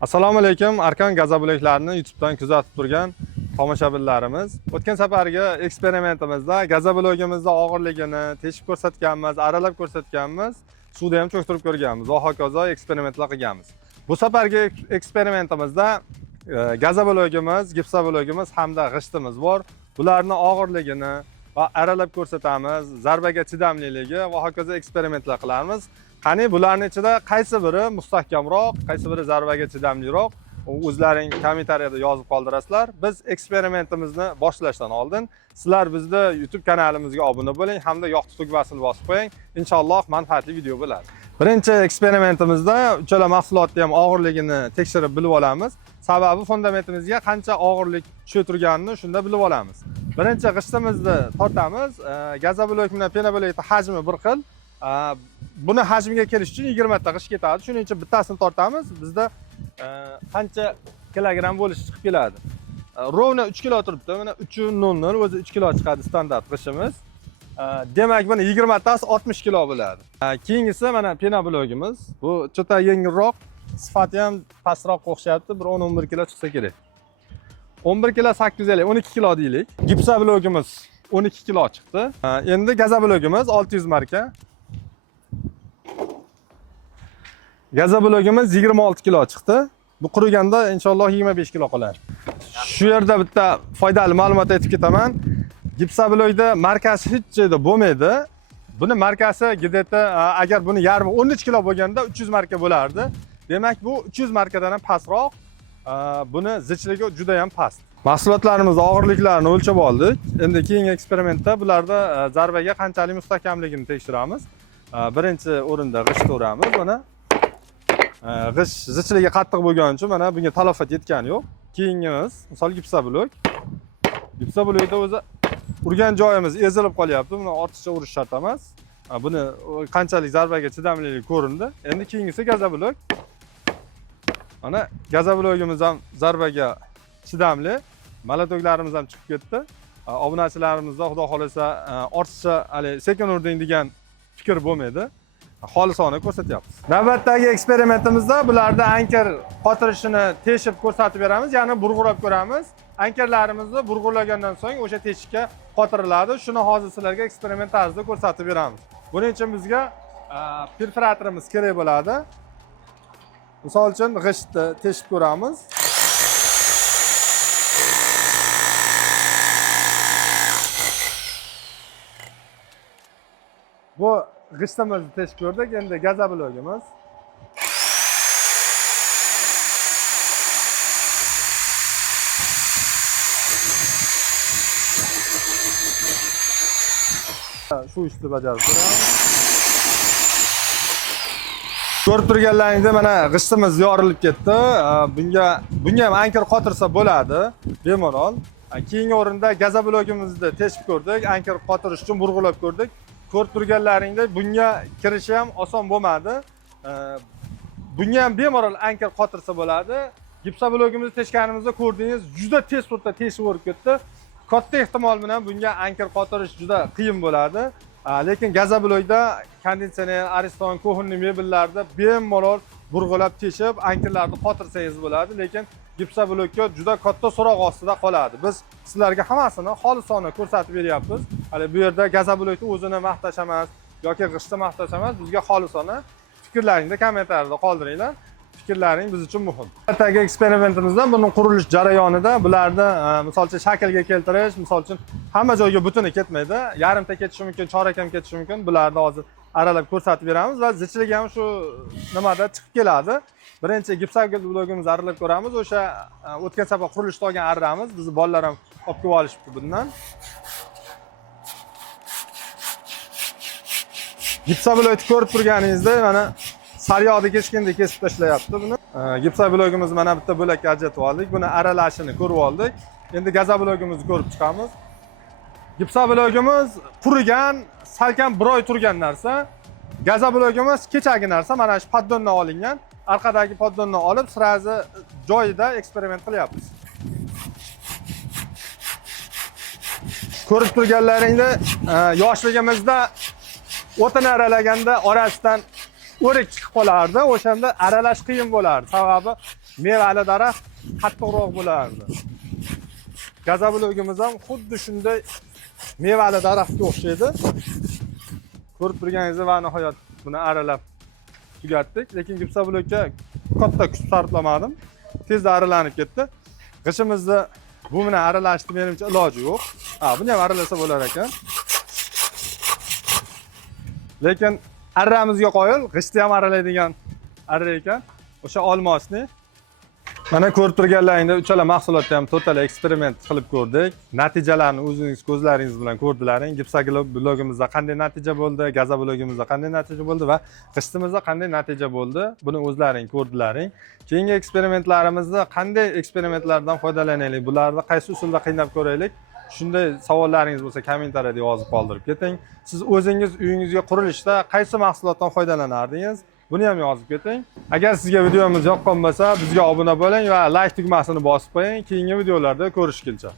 Assalomu alaykum, Arkan gazabulaklarini YouTubedan kuzatib turgan tomoshabinlarimiz. O'tgan safargi eksperimentimizda gazabulogimizning og'irligini teshib ko'rsatganmiz, aralab ko'rsatganmiz, suvda ham cho'ktirib ko'rganmiz va hokazo eksperimentlar qilganmiz. Bu safargi eksperimentimizda gazabulogimiz, gipsabulogimiz hamda g'ishtimiz bor. Bularning og'irligini va aralab ko'rsatamiz, zarbaga chidamliligi va hokazo eksperimentlar qilamiz. Qani bularning ichida qaysi biri mustahkamroq, qaysi biri zarbaga chidamliroq, o'zlaring kommentariyada yozib qoldirasizlar. Biz eksperimentimizni boshlashdan oldin sizlar bizni YouTube kanalimizga obuna bo'ling hamda yoqti tugmasini bosib qo'ying. Inshaalloh manfaatli video bo'ladi. Birinchi eksperimentimizda uchala mahsulotning ham og'irligini tekshirib bilib olamiz. Sababi fundamentimizga qancha og'irlik tushib turganini shunda bilib olamiz. Birinchi g'ishtimizni tortamiz. Gazabulok bilan penabolokning hajmi bir xil. Buni hajmiga kelish uchun 20 ta g'isht ketadi. Shuning uchun bittasini tortamiz. Bizda qancha kilogramm bo'lishi chiqib keladi. Rovna 3 kilo turibdi. Mana 3.00 o'zi 3 kilo chiqadi standart g'ishtimiz. Demak, buni 20 tasi 60 kilo bo'ladi. Keyingisi mana penabologimiz. Bu chota yengilroq, sifati ham pastroq o'xshayapti. Bir 10-11 kilo chiqsa kerak. 11 kilo 850, 12 kilo deylik. Gipsabologimiz 12 kilo chiqdi. Endi gazabulogimiz 600 marka. Gazabulogimiz 26 kilo chiqdi. Bu quriganda inshaalloh 25 kilo qoladi. Shu yerda bitta foydali ma'lumot aytib ketaman. Gipsabulogda markasi hech joyda bo'lmaydi. Buni markasi GDT agar buni yarmi 13 kilo bo'lganda 300 marka bo'lardi. Demak, bu 300 markadan ham pastroq. Buni zichligi juda ham past. Mahsulotlarimizning og'irliklarini o'lchab oldik. Endi keyingi eksperimentda bularda zarbaga qanchalik mustahkamligini tekshiramiz. Birinchi o'rinda g'isht uramiz. Buni g'isht zichligi qattiq bo'lgani uchun mana bunga talofat yetgani yo'q. Keyingimiz, misol gipsabulok. Gipsabulokda o'zi urgan joyimiz ezilib qolyapti. Buni ortiqcha urish shart emas. Buni qanchalik zarbaga chidamliligi ko'rindi. Endi keyingisi gazabulok. Mana gazabulogimiz ham zarbaga chidamli. Malatoklarimiz ham chiqib ketdi. Obunachilarimizda xudo xolasa ortiqcha sekin urding degan fikr bo'lmaydi. Xolisona ko'rsatyapmiz. Navbatdagi eksperimentimizda bularda anker qotirishini teshib ko'rsatib beramiz, ya'ni burg'urab ko'ramiz. Ankerlarimizni burg'urlagandan so'ng o'sha teshikka qotiriladi. Shuni hozir sizlarga eksperiment tarzida ko'rsatib beramiz. Buning uchun bizga perforatorimiz kerak bo'ladi. Misol uchun g'ishtni teshib ko'ramiz. Bu g'ishtimizni teshib ko'rdik. Endi gazabulogimiz. Shu ishni bajarib ko'ramiz. Ko'rib turganlaringizda mana g'ishtimiz yorilib ketdi. Bunga ham anker qotirsa bo'ladi, bemalol. Keyingi o'rinda gazabulogimizni teshib ko'rdik. Anker qotirish uchun burg'ulab ko'rdik. Ko'rib turganlaringdek bunga kirishi ham oson bo'lmadi. Bunga ham bemalol anker qotirsa bo'ladi. Gipsabulogimizni teshganimizda ko'rdingiz, juda tez sur'atda teshib o'rib ketdi. Katta ehtimol bilan bunga anker qotirish juda qiyin bo'ladi. Lekin gazabulogda konditsioner, ariston, ko'hunli mebellarda bemalol burg'ulab teshib ankerlarni qotirsangiz bo'ladi, lekin gipsabulogga juda katta so'roq ostida qoladi. Biz sizlarga hammasini xolisona ko'rsatib beryapmiz. Hali bu yerda gazabulogni o'zini maqtash emas yoki g'ishtni maqtash emas, bizga xolisona. Fikrlaringni kommentariyada qoldiringlar. Fikrlaring biz uchun muhim. Navbatdagi eksperimentimizda buning qurilish jarayonida bularni misol uchun shaklga keltirish, misol uchun hamma joyga butuni ketmaydi. Yarimta ketishi mumkin, chorak ham ketishi mumkin. Bularni hozir aralab ko'rsatib beramiz va zichligi ham shu nimada chiqib keladi. Birinchi gipsabulogimizni aralab ko'ramiz. O'sha o'tgan safar qurilishda olgan arramiz. Bizni bolalar ham olib kelib olishibdi bundan. Gipsabulogni ko'rib turganingizda mana sariyog'da kechganda kesib tashlayapti buni. Gipsabulogimizni mana bitta bo'lakka ajratib oldik. Buni aralashini ko'rib oldik. Endi gazabulogimizni ko'rib chiqamiz. Gipsabulogimiz qurigan, salkam bir oy turgan narsa. Gazabulogimiz kechagi narsa, mana shu poddondan olingan. Orqadagi poddondan olib, sirazi joyida eksperiment qilyapmiz. Ko'rib turganlaringda yoshligimizda o'tini aralaganda orasidan o'rik chiqib qolardi. O'shanda aralash qiyin bo'lardi. Sababi mevali daraxt qattiqroq bo'lardi. Gazoblogimiz ham xuddi shunday mevali daraxtga o'xshaydi. Ko'rib turganingizdek va nihoyat buni aralab tugatdik. Lekin gipsoblokka katta kuch sarflamadim. Tezda aralanib ketdi. G'ishimizni bu bilan aralashni menimcha iloji yo'q. Buni ham aralasa bo'lar ekan. Lekin arramizga qo'yil, g'ishni ham aralaydigan arra ekan. O'sha olmosni. Mana ko'rib turganlaringda uchala mahsulotni ham to'rttala eksperiment qilib ko'rdik. Natijalarni o'zingiz ko'zlaringiz bilan ko'rdilaring. Gipsoblogimizda qanday natija bo'ldi, gazoblogimizda qanday natija bo'ldi va g'ishtimizda qanday natija bo'ldi, buni o'zlaring ko'rdilaring. Keyingi eksperimentlarimizda qanday eksperimentlardan foydalanaylik, bularni qaysi usulda qiynab ko'raylik. Shunday savollaringiz bo'lsa kommentariyada yozib qoldirib keting. Siz o'zingiz uyingizga qurilishda qaysi mahsulotdan foydalanardingiz? Buni ham yozib keting. Agar sizga videomiz yoqqan bo'lsa, bizga obuna bo'ling va like tugmasini bosib qo'ying. Keyingi videolarda ko'rishguncha.